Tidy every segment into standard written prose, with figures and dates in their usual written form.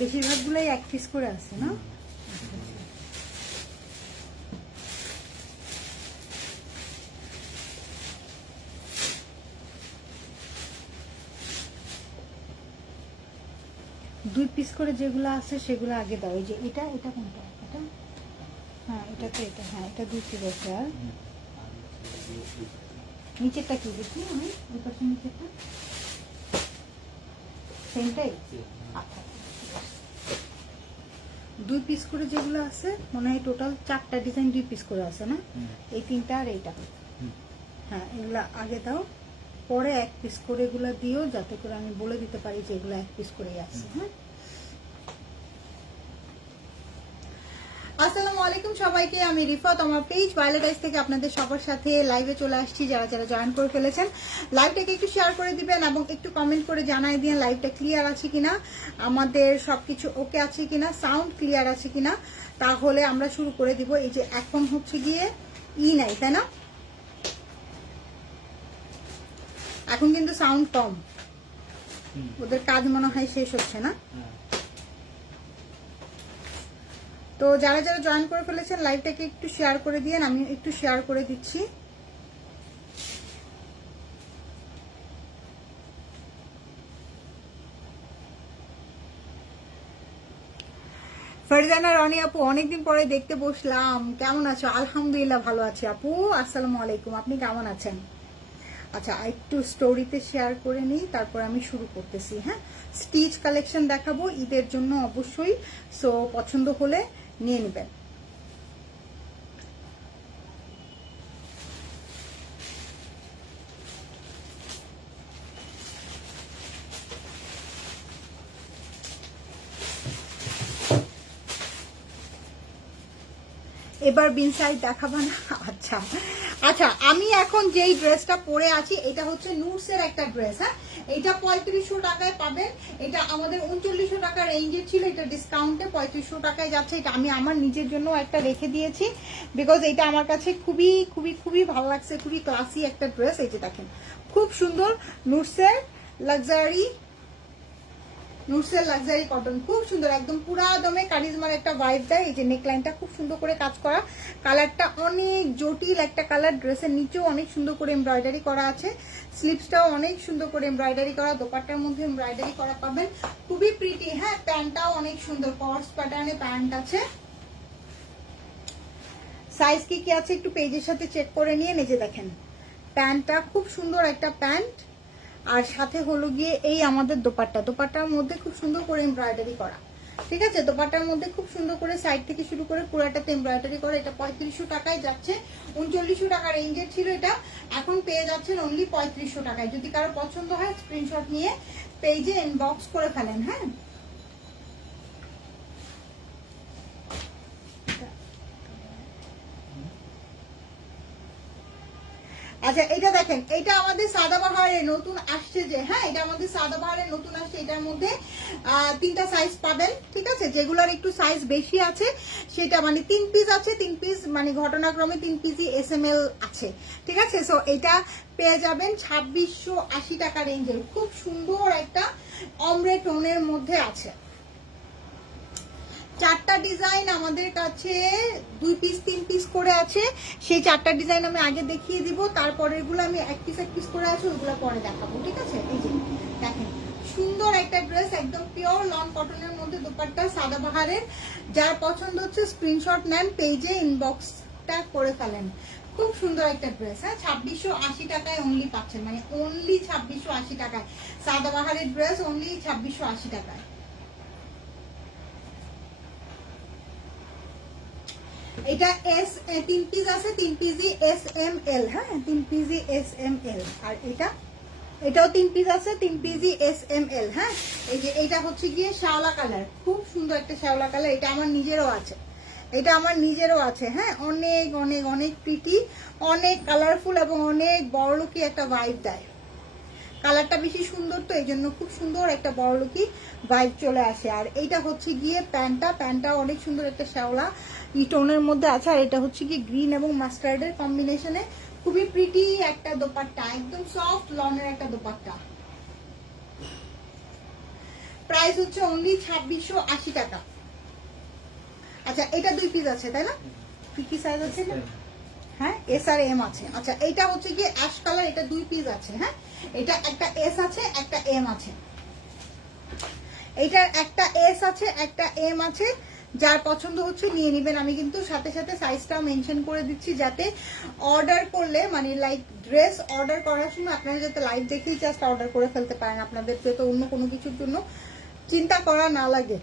বেশিরভাগগুলোই এক পিস করে আছে না? দুই পিস করে যেগুলো আছে সেগুলো আগে দাও। এই যে এটা এটা কোনটা? এটা হ্যাঁ, এটা তো এটা, হ্যাঁ এটা দুই পিস আছে। আর নিচেরটা কি দেখি আমি, ওই পাশে নিচেরটা সেমটাই। আচ্ছা, দুই পিস করে যেগুলো আছে মনে হয় টোটাল 4টা ডিজাইন দুই পিস করে আছে না? এই 3টা আর এইটা। হ্যাঁ, এগুলা আগে দাও, পরে এক পিস করে এগুলা দিও, যাতে করে আমি বলে দিতে পারি যে এগুলো এক পিস করেই আছে। হ্যাঁ, আসসালামু আলাইকুম সবাইকে, আমি রিফাত আমার পেজ ভায়োলেট আইস থেকে আপনাদের সবার সাথে লাইভে চলে আসছি। যারা যারা জয়েন করে ফেলেছেন লাইভটাকে একটু শেয়ার করে দিবেন এবং একটু কমেন্ট করে জানাই দিন লাইভটা ক্লিয়ার আছে কিনা, আমাদের সবকিছু ওকে আছে কিনা, সাউন্ড ক্লিয়ার আছে কিনা, তাহলে আমরা শুরু করে দিব। এই যে এখন হচ্ছে গিয়ে নাই, তাই না? এখন কিন্তু সাউন্ড কম, ওদের কাজ মনে হয় শেষ হচ্ছে না। তো যারা যারা জয়েন করে ফেলেছেন লাইভটাকে একটু শেয়ার করে দিয়েন, আমি একটু শেয়ার করে দিচ্ছি। ফারজানা রনি আপু, অনেকদিন পরে দেখতে বসলাম, কেমন আছো? আলহামদুলিল্লাহ ভালো আছি আপু, আসসালামু আলাইকুম, আপনি কেমন আছেন? আচ্ছা, একটু স্টোরিতে শেয়ার করে নিই, তারপর আমি শুরু করতেছি। হ্যাঁ, স্টিচ কালেকশন দেখাবো ঈদের জন্য অবশ্যই, সো পছন্দ হলে নিয়ে নেবেন। এবার বিন সাইড দেখাবা না? আচ্ছা আচ্ছা, আমি এখন যেই ড্রেসটা পরে আছি এটা হচ্ছে নুটসের একটা ড্রেস। হ্যাঁ, এটা 3500 টাকায় পাবেন। এটা আমাদের 3900 টাকা রেঞ্জের ছিল, এটা ডিসকাউন্টে 3500 টাকায় যাচ্ছে। এটা আমি আমার নিজের জন্য একটা রেখে দিয়েছি, বিকজ এটা আমার কাছে খুবই খুবই খুবই ভালো লাগছে, খুবই ক্লাসি একটা ড্রেস। এই যে দেখেন, খুব সুন্দর নুটসের লাক্সারি, নুটসের লাক্সারি কটন, খুব সুন্দর, একদম পুরা দমে কারিজমার একটা ভাইব দেয়। এই যে নেকলাইনটা খুব সুন্দর করে কাজ করা, কালারটা অনেক জটিল একটা কালার, ড্রেসের নিচেও অনেক সুন্দর করে এমব্রয়ডারি করা আছে, স্লিভসটাও অনেক সুন্দর করে এমব্রয়ডারি করা, দোপাট্টার মধ্যে এমব্রয়ডারি করা পাবেন, খুবই প্রিটি। হ্যাঁ, প্যান্টটাও অনেক সুন্দর, কর্স প্যাটার্নে প্যান্ট আছে। সাইজ কি কি আছে একটু পেজের সাথে চেক করে নিয়ে। এই যে দেখেন, প্যান্টটা খুব সুন্দর একটা প্যান্ট, আর সাথে হলো গিয়ে এই আমাদের দোপাট্টা, দোপাট্টার মধ্যে খুব সুন্দর করে এমব্রয়ডারি করা। ঠিক আছে, দোপাট্টার মধ্যে খুব সুন্দর করে সাইড থেকে শুরু করে পুরাটাতে এমব্রয়ডারি করা। এটা 3500 টাকায় যাচ্ছে, 3900 টাকা রেঞ্জের ছিল এটা, এখন পেয়ে যাচ্ছেন অনলি 3500 টাকায়। যদি কারো পছন্দ হয় স্ক্রিনশট নিয়ে পেজে ইনবক্স করে ফেলেন। হ্যাঁ, আচ্ছা এটা দেখেন, এটা আমাদের সাদাবাহারের নতুন আসছে যে, হ্যাঁ এটা আমাদের সাদাবাহারের নতুন আসছে। এটার মধ্যে 3টা সাইজ পাবেন। ঠিক আছে, যেগুলোর একটু সাইজ বেশি আছে সেটা মানে 3 পিস আছে, 3 পিস মানে ঘটনাক্রমে 3 পিসই SML আছে। ঠিক আছে, সো এটা পেয়ে যাবেন 2680 টাকা রেঞ্জের, খুব সুন্দর একটা অমরে টোনের মধ্যে আছে। 4টা ডিজাইন আমাদের কাছে 2 পিস 3 পিস করে আছে, সেই 4টা ডিজাইন আমি আগে দেখিয়ে দিব, তারপরের গুলো আমি এক পিস করে আছে, ওইগুলো পরে দেখাবো। ঠিক আছে, এই যে দেখেন, সুন্দর একটা ড্রেস, একদম পিওর লন কটনের মধ্যে দোপাট্টা, সাদাবাহারের। যার পছন্দ হচ্ছে স্ক্রিনশট নেন, পেজে ইনবক্সটা করে ফেলেন। খুব সুন্দর একটা ড্রেস। হ্যাঁ, 2680 টাকায় অনলি পাচ্ছেন, মানে অনলি 2680 টাকায় সাদাবাহারের ড্রেস, অনলি 2680 টাকায়। এটা এস 3 পিস আছে, 3 পিসই SML। হ্যাঁ, 3 পিসই SML। আর এটাও 3 পিস আছে, 3 পিসই SML। হ্যাঁ, এই যে এটা হচ্ছে গিয়ে শ্যাওলা কালার, খুব সুন্দর একটা শ্যাওলা কালার, এটা আমার নিজেরও আছে, এটা আমার নিজেরও আছে। হ্যাঁ, অনেক অনেক অনেক প্রিটি, অনেক কালারফুল এবং অনেক বড়লোকি একটা ভাইব দেয়। কালারটা বেশি সুন্দর, তো এই জন্য খুব সুন্দর একটা বড়লোকি ভাইব চলে আসে। আর এইটা হচ্ছে গিয়ে প্যান্টটা অনেক সুন্দর একটা শ্যাওলা টোনের মধ্যে আছে, আর এটা হচ্ছে গিয়ে গ্রিন এবং মাস্টার্ডের কম্বিনেশনে, খুবই প্রিটি একটা দোপাট্টা, একদম সফট লনের একটা দোপাট্টা। প্রাইস হচ্ছে অনলি 2680 টাকা। আচ্ছা এটা 2 পিস আছে তাই না? কি সাইজ আছে? হ্যাঁ এস আর এম আছে। আচ্ছা এইটা হচ্ছে কি অ্যাশ কালার, এটা 2 পিস আছে। হ্যাঁ এটা একটা এস আছে একটা এম আছে, এইটার একটা এস আছে একটা এম আছে, যার পছন্দ হচ্ছে নিয়ে নেবেন। আমি কিন্তু সাথে সাথে সাইজটাও মেনশন করে দিচ্ছি, যাতে অর্ডার করলে মানে লাইক ড্রেস অর্ডার করার সময় আপনারা যাতে লাইভ দেখেই জাস্ট অর্ডার করে ফেলতে পারেন, আপনাদের যাতে অন্য কোনো কিছুর জন্য চিন্তা করা না লাগে।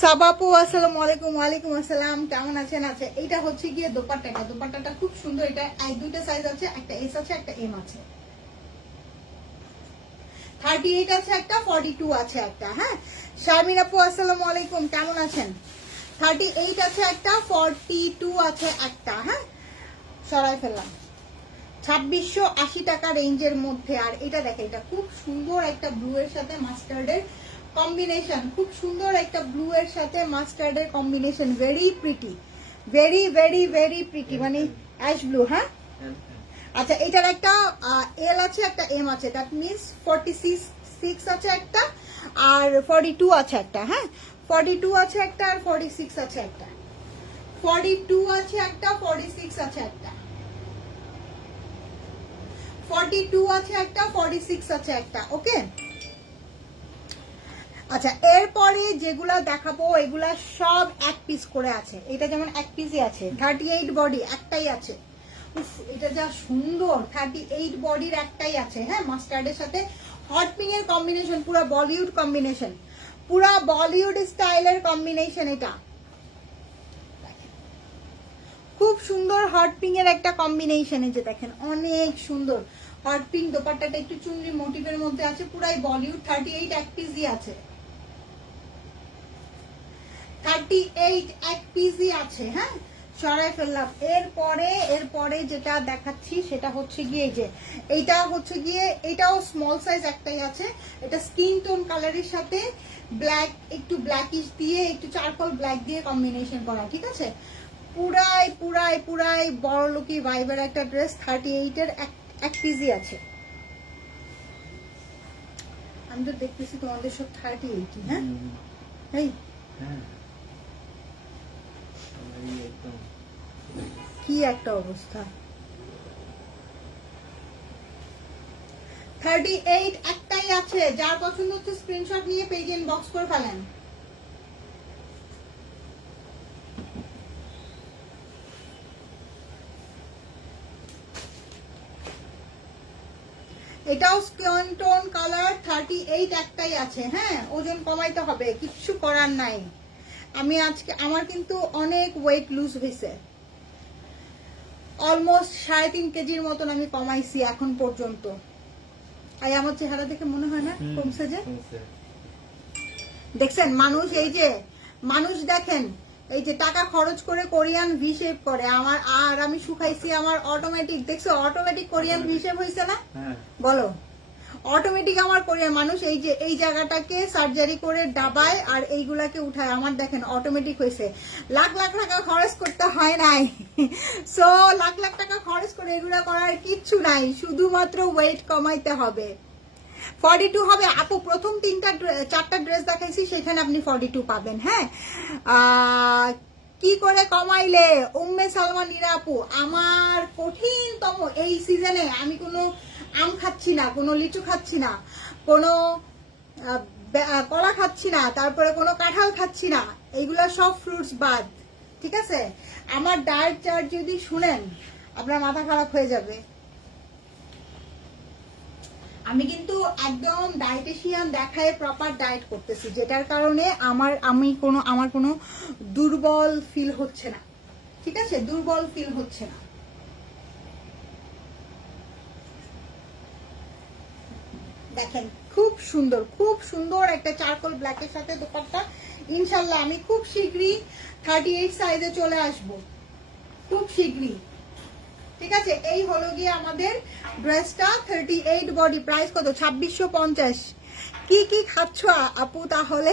সাবাপু আসসালামু আলাইকুম। ওয়ালাইকুম আসসালাম, কেমন আছেন? আচ্ছা এইটা হচ্ছে গিয়ে দোপাট্টাটা, দোপাট্টাটা খুব সুন্দর। এটা 2টা সাইজ আছে, একটা এস আছে একটা এম আছে, 38 আছে একটা, 42 আছে একটা। হ্যাঁ শারমিন আপু আসসালামু আলাইকুম, কেমন আছেন? 38 আছে একটা, 42 আছে একটা। হ্যাঁ সরাই ফেললাম। 2680 টাকা রেঞ্জের মধ্যে। আর এটা দেখেন, এটা খুব সুন্দর একটা ব্লু এর সাথে মাস্টার্ডের কম্বিনেশন, খুব সুন্দর একটা ব্লু এর সাথে মাস্টার্ডের combination, very pretty, very very very pretty, মানে অ্যাশ ব্লু। হ্যাঁ আচ্ছা এটার একটা এল আছে একটা এম আছে, দ্যাট মিনস 46 আছে একটা আর 42 আছে একটা। হ্যাঁ 42 আছে একটা আর 46 আছে একটা, 42 আছে একটা 46 আছে একটা, 42 আছে একটা 46 আছে একটা। ওকে আচ্ছা এরপরে যেগুলা দেখাবো এগুলা সব এক পিস করে আছে। এটা যেমন এক পিসই আছে, 38 বডি একটাই আছে। উফ এটা যা সুন্দর, 38 বডির একটাই আছে। হ্যাঁ মাস্টার্ডের সাথে হট পিঙ্ক এর কম্বিনেশন, পুরো বলিউড কম্বিনেশন, পুরা বলিউড স্টাইলের কম্বিনেশন। এটা খুব সুন্দর হট পিঙ্ক এর একটা কম্বিনেশন, এই যে দেখেন অনেক সুন্দর হট পিঙ্ক। দোপাট্টাটা একটু চুনরি মোটিভের মধ্যে আছে, পুরাই বলিউড। 38 এক পিসই আছে, 38 এক পিসই আছে। হ্যাঁ সরাই ফেললাম। এরপরে যেটা দেখাচ্ছি সেটা হচ্ছে গিয়ে এই যে এইটা হচ্ছে গিয়ে, এটাও স্মল সাইজ একটাই আছে। এটা স্কিন টোন কালারের সাথে ব্ল্যাক, একটু ব্ল্যাকিশ দিয়ে একটু চারকোল ব্ল্যাক দিয়ে কম্বিনেশন করা, ঠিক আছে? পুরাই পুরাই পুরাই বড় লোকি ভাইবের একটা ড্রেস। 38 এর এক পিসই আছে। আমি তো দেখতেছি তোমাদের সব 38। হ্যাঁ এই কি একটা অবস্থা। 38 একটাই আছে, যার পছন্দ হচ্ছে স্ক্রিনশট নিয়ে পেজে ইনবক্স করে ফেলেন। এটাও স্কিন টোন কালার, 38 একটাই আছে। হ্যাঁ ওজন কমাইতে হবে, কিচ্ছু করার নাই। আমি আজকে আমার কিন্তু অনেক ওয়েট লুজ হয়েছে, অলমোস্ট 3.5 কেজির মতন আমি কমাইছি এখন পর্যন্ত। আর আমার চেহারা দেখে মনে হয় না কমছে? যে দেখছেন মানুষ, এই যে মানুষ দেখেন এই যে টাকা খরচ করে কোরিয়ান ভি শেপ করে আমার, আর আমি শুকাইছি আমার অটোমেটিক। দেখছো অটোমেটিক কোরিয়ান ভি শেপ হয়েছে না? বলো অটোমেটিক আমার কোরিয়ান মানুষ এই যে এই জায়গাটাকে সার্জারি করে ডাবায় আর এইগুলাকে উঠায়, আমার দেখেন অটোমেটিক হয়েছে। লাখ লাখ টাকা খরচ করতে হয় নাই। সো লাখ লাখ টাকা খরচ করে এগুলা করার কিচ্ছু নাই, শুধুমাত্র ওয়েট কমাইতে হবে। 42 হবে আপু। প্রথম 4টা ড্রেস দেখাইছি সেখানে আপনি 42 পাবেন। হ্যাঁ কি করে কমাইলে? উম্মে সালমা নীরা আপু, আমার কঠিনতম এই সিজনে আমি কোনো আম খাচ্ছি না, কোনো লিচু খাচ্ছি না, কোনো কলা খাচ্ছি না, তারপরে কোনো কাঁঠাল খাচ্ছি না, এইগুলা সব ফ্রুটস বাদ। ঠিক আছে আমার ডায়েট চার্ট যদি শুনেন আপনার মাথা খারাপ হয়ে যাবে। আমি কিন্তু একদম ডায়েটিশিয়ান দেখায় প্রপার ডায়েট করতেছি, যেটার কারণে আমার কোনো দুর্বল ফিল হচ্ছে না। ঠিক আছে দুর্বল ফিল হচ্ছে না। দেখেন খুব সুন্দর একটা চারকোল ব্ল্যাকের সাথে দোপাট্টা। ইনশাল্লাহ আমি খুব শীঘ্রই 38 সাইজে চলে আসব, খুব শীঘ্রই। ঠিক আছে এই হলো গিয়ে আমাদের ড্রেসটা। 38 বডি, প্রাইস কত? 2650। কি কি খাচ্ছ আপু? তাহলে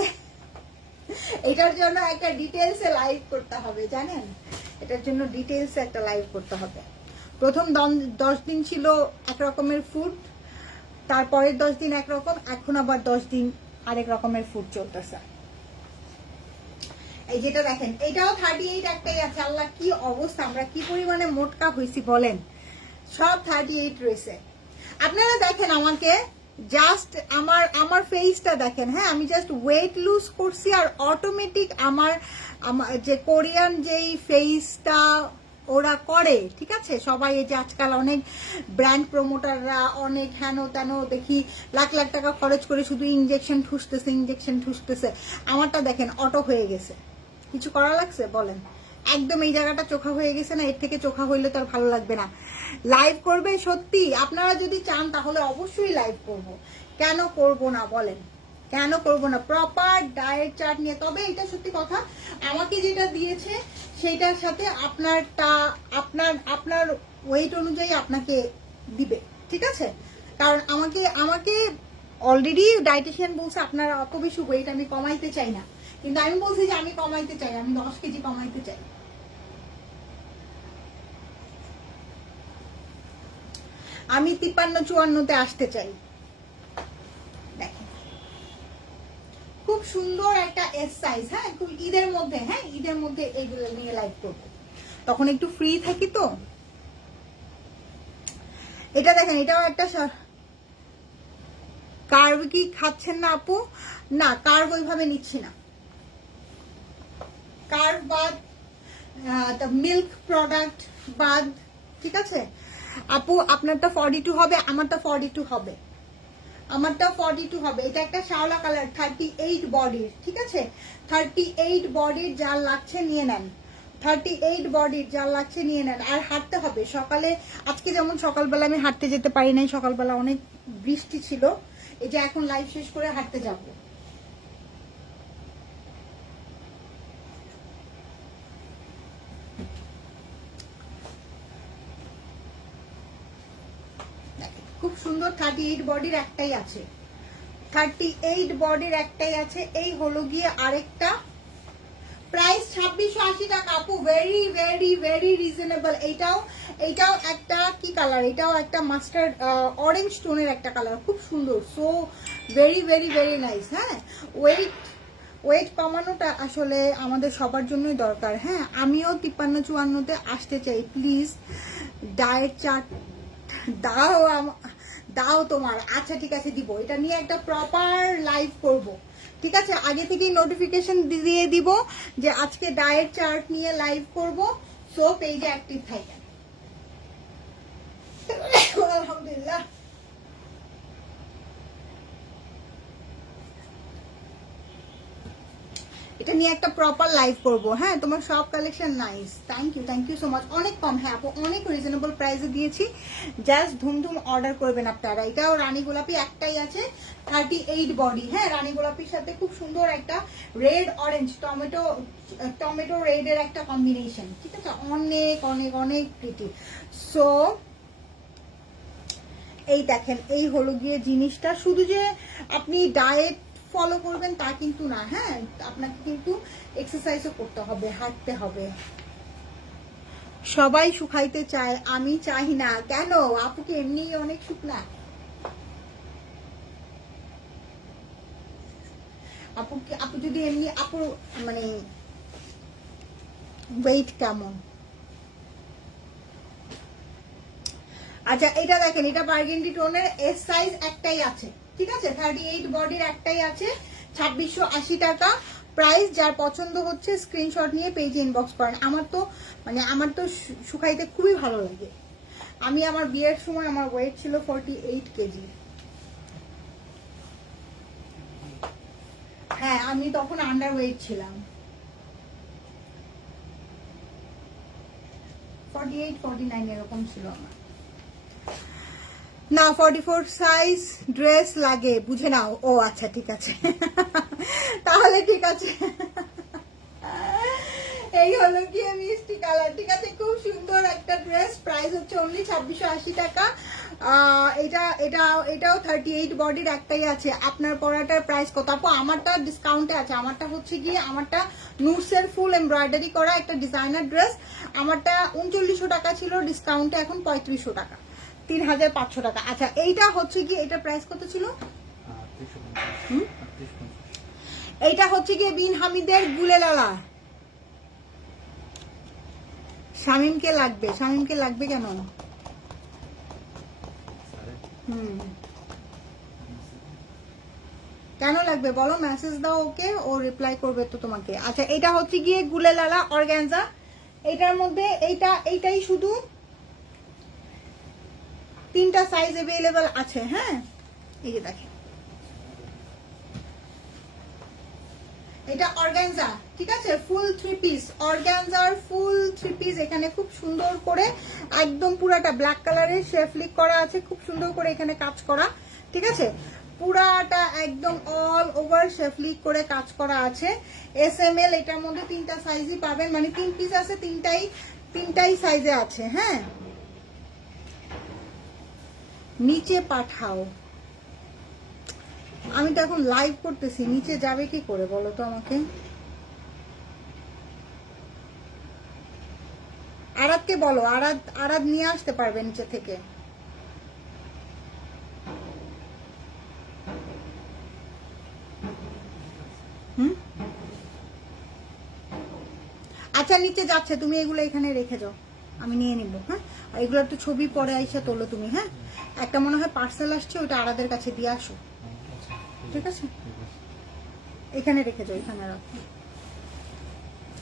এটার জন্য একটা ডিটেলসে লাইভ করতে হবে, জানেন? এটার জন্য ডিটেলসে একটা লাইভ করতে হবে। প্রথম 10 দিন ছিল এক রকমের ফুড, তারপরের 10 দিন একরকম, এখন আবার 10 দিন আরেক রকমের ফুড চলতেছে। এই যেটা দেখেন এটাও 38 একটাই আছে। আল্লাহ কি অবস্থা, আমরা কি পরিমাণে মোটকা হয়েছি বলেন, সব 38 রয়েছে। আপনারা দেখেন আমাকে, জাস্ট আমার ফেসটা দেখেন, হ্যাঁ আমি জাস্ট ওয়েট লুজ করছি আর অটোমেটিক আমার যে কোরিয়ান যেই ফেসটা ওরা করে, ঠিক আছে, সবাই এই যে আজকাল অনেক ব্র্যান্ড প্রমোটাররা অনেক হেন তেন দেখি লাখ লাখ টাকা খরচ করে শুধু ইঞ্জেকশন ঠুসতেছে, আমারটা দেখেন অটো হয়ে গেছে। কিছু করা লাগছে বলেন? একদম এই জায়গাটা চোখা হয়ে গেছে না, এর থেকে চোখা হইলে তো আর ভালো লাগবে না। লাইভ করবে সত্যি, আপনারা যদি চান তাহলে অবশ্যই লাইভ করব, কেন করব না বলেন, কেন করব না? প্রপার ডায়েট চার্ট নিয়ে। তবে এটা সত্যি কথা, আমাকে যেটা দিয়েছে সেটার সাথে আপনার ওয়েট অনুযায়ী আপনাকে দিবে, ঠিক আছে? কারণ আমাকে অলরেডি ডায়েটিশিয়ান বলছে আপনার অত বেশি ওয়েট আমি কমাইতে চাই না, কিন্তু আমি বলছি যে আমি কমাইতে চাই, আমি 10 কেজি কমাইতে চাই। আমি 53-54-তে আসতে চাই। দেখেন খুব সুন্দর একটা এস সাইজ, হ্যাঁ খুব ঈদের মধ্যে, হ্যাঁ ঈদের মধ্যে এইগুলো নিয়ে লাইভ করব, তখন একটু ফ্রি থাকি তো। এটা দেখেন এটাও একটা কার্ব কি খাচ্ছেন না আপু? না কার্ব ওইভাবে নিচ্ছি না, কার্ব বাদ, মিল্ক প্রোডাক্ট বাদ, ঠিক আছে আপু? আপনারটা 42 হবে, আমারটা 42 হবে, আমারটা 42 হবে। এটা একটা শাওলা কালার 38 বডির, ঠিক আছে? 38 বডির যা লাগছে নিয়ে নেন, 38 বডির যা লাগছে নিয়ে নেন। আর হাঁটতে হবে সকালে, আজকে যেমন সকালবেলা আমি হাঁটতে যেতে পারি নাই, সকালবেলা অনেক বৃষ্টি ছিল, এই যে এখন লাইভ শেষ করে হাঁটতে যাবো। খুব সুন্দর 38 বডির একটাই আছে, 38 বডির একটাই আছে। এই হলো গিয়ে আরেকটা, প্রাইস 2680 টাকা আপু, ভেরি ভেরি ভেরি রিজনেবল। এইটাও একটা কি কালার, এটাও একটা মাস্টার্ড অরেঞ্জ টোনের একটা কালার, খুব সুন্দর, so very very very nice. হ্যাঁ ওয়েট কমানোটা আসলে আমাদের সবার জন্যই দরকার। হ্যাঁ আমিও 53-54-তে আসতে চাই, প্লিজ ডায়েট চার্ট দাও তোমার। আচ্ছা ঠিক আছে দিব, এটা নিয়ে একটা প্রপার লাইভ করব, ঠিক আছে? আগে থেকেই নোটিফিকেশন দিয়ে দিব যে আজকে ডায়েট চার্ট নিয়ে লাইভ করব, সো পেজে অ্যাক্টিভ থাকেন। আলহামদুলিল্লাহ। এটা নিয়ে একটা প্রপার লাইভ করব। হ্যাঁ তোমার সব collection nice, thank you so much. অনেক কম, হ্যাঁ আপু অনেক রিজনেবল প্রাইসে দিয়েছি, জাস্ট ধুমধুম অর্ডার করবেন আপনারা। এটাও রানী গোলাপি একটাই আছে, 38 বডি। হ্যাঁ রানী গোলাপির সাথে খুব সুন্দর একটা রেড অরেঞ্জ টমেটো রেডের একটা কম্বিনেশন, ঠিক আছে? অনেক অনেক অনেক প্রিটি। সো এই দেখেন এই হলো গিয়ে জিনিসটা, শুধু যে আপনি ডায়েট ফলো করবেন তা কিন্তু না, হ্যাঁ আপনাকে কিন্তু এক্সারসাইজও করতে হবে, হাঁটতে হবে। সবাই শুকাইতে চায়, আমি চাই না। কেন? আপুকে এমনিই অনেক শুকনা, আপু যদি এমনি আপুর মানে ওয়েট কেমন? আচ্ছা এটা দেখেন, এটা বার্গেন্ডি টোনের এস সাইজ একটাই আছে, ঠিক আছে? 38 বডির একটাই আছে, 2680 টাকা প্রাইস। যার পছন্দ হচ্ছে স্ক্রিনশট নিয়ে পেজে ইনবক্স করেন। আমার তো শুকাইতে খুবই ভালো লাগে। আমি আমার বিয়ের সময় আমার ওয়েট ছিল 48 কেজি। হ্যাঁ আমি তখন আন্ডার ওয়েট ছিলাম, 48-49 এরকম ছিল আমার। না 44 সাইজ ড্রেস লাগে, বুঝে নাও। ও আচ্ছা ঠিক আছে, তাহলে ঠিক আছে। এই হলো কি মিষ্টি কালার, ঠিক আছে? খুব সুন্দর একটা ড্রেস, প্রাইস হচ্ছে অনলি 2680 টাকা। এটাও 38 বডির একটাই আছে। আপনার পরাটার প্রাইস কত আপু? আমারটা ডিসকাউন্টে আছে, আমারটা হচ্ছে গিয়ে আমারটা নুটসের ফুল এমব্রয়ডারি করা একটা ডিজাইনার ড্রেস। আমারটা 3900 টাকা ছিল, ডিসকাউন্টে এখন 3500 টাকা, 3500 টাকা। আচ্ছা এইটা হচ্ছে কি, এটার প্রাইস কত ছিল? এইটা হচ্ছে গিয়ে বিন হামিদের গুলে লালা। শামিমকে লাগবে, শামিমকে লাগবে কেন? কেন লাগবে বলো, মেসেজ দাও ওকে, ও রিপ্লাই করবে তো তোমাকে। আচ্ছা এটা হচ্ছে গিয়ে গুলে লালা অর্গানজা। এটার মধ্যে এইটাই শুধু 3টা সাইজ अवेलेबल আছে। হ্যাঁ এই যে দেখেন, এটা অর্গানজা, ঠিক আছে, ফুল 3 পিস অর্গানজার ফুল 3 পিস। এখানে খুব সুন্দর করে একদম পুরাটা ব্ল্যাক কালারের শেফলিক করা আছে, খুব সুন্দর করে এখানে কাজ করা, ঠিক আছে, পুরাটা একদম অল ওভার শেফলিক করে কাজ করা আছে। SML এটার মধ্যে 3টা সাইজই পাবেন, মানে 3 পিস আছে, তিনটাই সাইজে আছে। হ্যাঁ নিচে পাঠাও, আমি তো এখন লাইভ করতেছি, নিচে যাবে কি করে বলো তো আমাকে। আরাদকে বলো, আরাদ নিয়ে আসতে পারবে নিচে থেকে। আচ্ছা নিচে যাচ্ছে, তুমি এগুলো এখানে রেখে যাও, আমি নিয়ে নিবো। হ্যাঁ আর এগুলো একটু ছবি পরে আইসা তোলো তুমি। হ্যাঁ একটা মনে হয় পার্সেল আসছে, ওটা আরাদের কাছে দিয়ে আসো, ঠিক আছে, এখানে রেখে যাও, এখানে রাখো।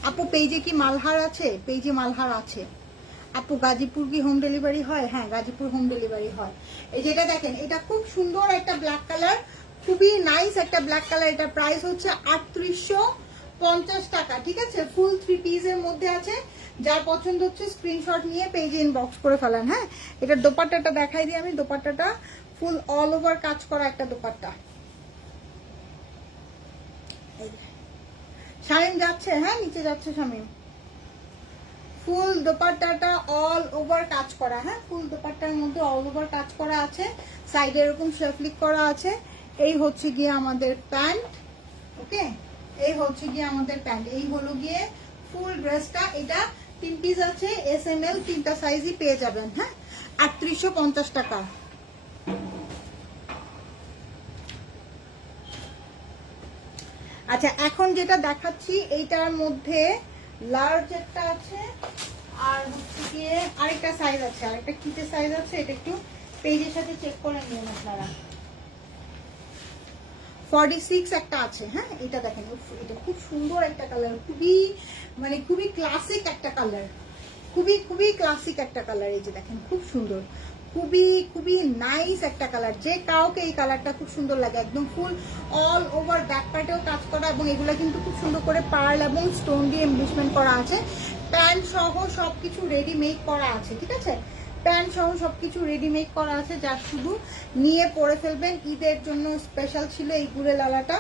আপু পেজে কি মালহার আছে? পেজে মালহার আছে। আপু গাজীপুর কি হোম ডেলিভারি হয়? হ্যাঁ গাজীপুর হোম ডেলিভারি হয়। এই যেটা দেখেন, এটা খুব সুন্দর একটা ব্ল্যাক কালার, খুবই নাইস একটা ব্ল্যাক কালার। এটা প্রাইস হচ্ছে 3850 টাকা, ঠিক আছে, ফুল 3 পিসের মধ্যে আছে। যার পছন্দ হচ্ছে স্ক্রিনশট নিয়ে পেজে ইনবক্স করে ফেলেন। হ্যাঁ এটার দোপাট্টাটা দেখাই দিই আমি, দোপাট্টাটা ফুল অল ওভার কাজ করা একটা দোপাট্টা। শামিম যাচ্ছে, হ্যাঁ নিচে যাচ্ছে শামিম। ফুল দোপাট্টাটা অল ওভার কাজ করা। হ্যাঁ ফুল দোপাট্টার মধ্যে অল ওভার কাজ করা আছে, সাইডে এরকম শেফলিক করা আছে। এই হচ্ছে গিয়ে আমাদের প্যান্ট, ওকে, এই হচ্ছে গিয়ে আমাদের প্যান্ট। এই হলো গিয়ে ফুল ড্রেসটা। এটা 3 পিস আছে, SML 3টা সাইজই পেয়ে যাবেন। হ্যাঁ 3850 টাকা। আচ্ছা এখন যেটা দেখাচ্ছি এইটার মধ্যে লার্জ একটা আছে, আর হচ্ছে গিয়ে আরেকটা সাইজ আছে, আরেকটা কিতে সাইজ আছে, এটা একটু পেজের সাথে চেক করে নিন আপনারা। 46 একটা আছে। হ্যাঁ এটা দেখেন, এটা খুব সুন্দর একটা কালার, খুবই মানে খুবই ক্লাসিক একটা কালার, খুবই ক্লাসিক একটা কালার। এই যে দেখেন খুব সুন্দর, খুবই নাইস একটা কালার, যে কাউকে এই কালারটা খুব সুন্দর লাগে। একদম ফুল অল ওভার ব্যাক পার্টেও কাজ করা, এবং এগুলো কিন্তু খুব সুন্দর করে পার্ল এবং স্টোন দিয়ে এমব্লিশমেন্ট করা আছে। প্যান্ট সহ সবকিছু রেডি মেক করা আছে, ঠিক আছে, প্যান্ট সহ সবকিছু রেডি মেক করা আছে, যা শুধু নিয়ে পরে ফেলবেন। ঈদের জন্য স্পেশাল ছিল এই গুলে লালাটা।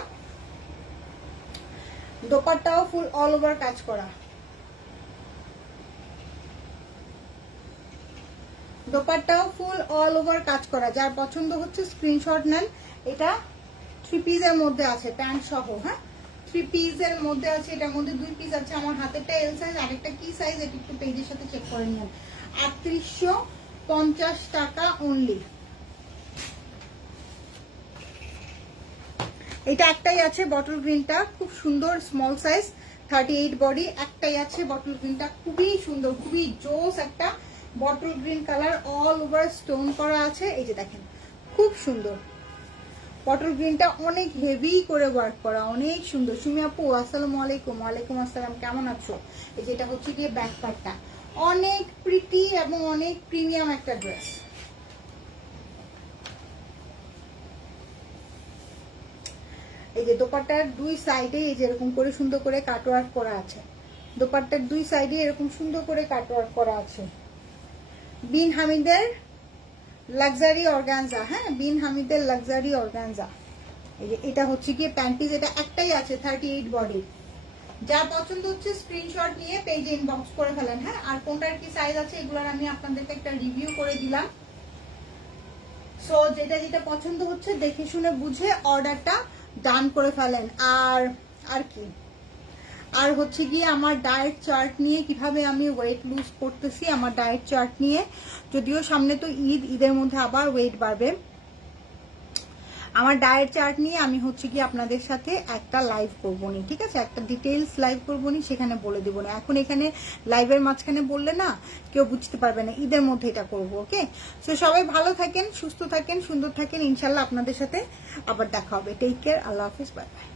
দোপাট্টাও ফুল অল ওভার কাজ করা, দোপাট্টাও ফুল অল ওভার কাজ করা। যার পছন্দ হচ্ছে স্ক্রিনশট নেন। এটা 3 পিসের মধ্যে আছে, প্যান্ট সহ। হ্যাঁ 3 পিসের মধ্যে আছে, এটার মধ্যে 2 পিস আছে। আমার হাতেরটা এল সাইজ, আরেকটা কি সাইজ এটা একটু পেজের সাথে চেক করে নিন। 3850 টাকা অনলি। এটা একটাই আছে বটল গ্রিনটা, খুব সুন্দর স্মল সাইজ 38 বডি, একটাই আছে বটল গ্রিনটা, খুবই সুন্দর, খুবই জোস একটা bottle green colour, all over stone করা আছে। এই যে দেখেন খুব সুন্দর বটল গ্রিনটা, অনেক হেভি করে ওয়ার্ক করা, অনেক সুন্দর। সুমি আপু আসসালামু আলাইকুম। ওয়ালাইকুম আসসালাম, কেমন আছো? এই যেটা হচ্ছে গিয়ে ব্যাক পার্টটা, অনেক প্রিটি এবং অনেক প্রিমিয়াম একটা ড্রেস। এই যে দোপাট্টার 2 সাইডে এই যে এরকম করে সুন্দর করে কাটওয়ার্ক করা আছে, দোপাট্টার 2 সাইডে এরকম সুন্দর করে কাটওয়ার্ক করা আছে। বিন হামিদের লাক্সারি অর্গানজা। হ্যাঁ বিন হামিদের লাক্সারি অর্গানজা। এই যে এটা হচ্ছে গিয়ে প্যান্টিজ, এটা একটাই আছে 38 বডি। যার পছন্দ হচ্ছে স্ক্রিনশট নিয়ে পেজে ইনবক্স করে ফেলেন। হ্যাঁ আর কোনটার কি সাইজ আছে এগুলোর আমি আপনাদেরকে একটা রিভিউ করে দিলাম। সো যেটা যেটা পছন্দ হচ্ছে দেখে শুনে বুঝে অর্ডারটা ডান করে ফেলেন। আর কি, আর হচ্ছে গিয়ে আমার ডায়েট চার্ট নিয়ে, কিভাবে আমি ওয়েট লুজ করতেছি আমার ডায়েট চার্ট নিয়ে। যদিও সামনে তো ঈদের মধ্যে আবার ওয়েট বাড়বে। আমার ডায়েট চার্ট নিয়ে আমি হচ্ছে কি আপনাদের সাথে একটা লাইভ করবো নি, ঠিক আছে, একটা ডিটেলস লাইভ করবো নি, সেখানে বলে দিব না এখন। এখানে লাইভের মাঝখানে বললে না কেউ বুঝতে পারবে না, ঈদের মধ্যে এটা করবো। ওকে, সো সবাই ভালো থাকেন, সুস্থ থাকেন, সুন্দর থাকেন, ইনশাল্লাহ আপনাদের সাথে আবার দেখা হবে। টেক কেয়ার, আল্লাহ হাফিজ, বাই বাই।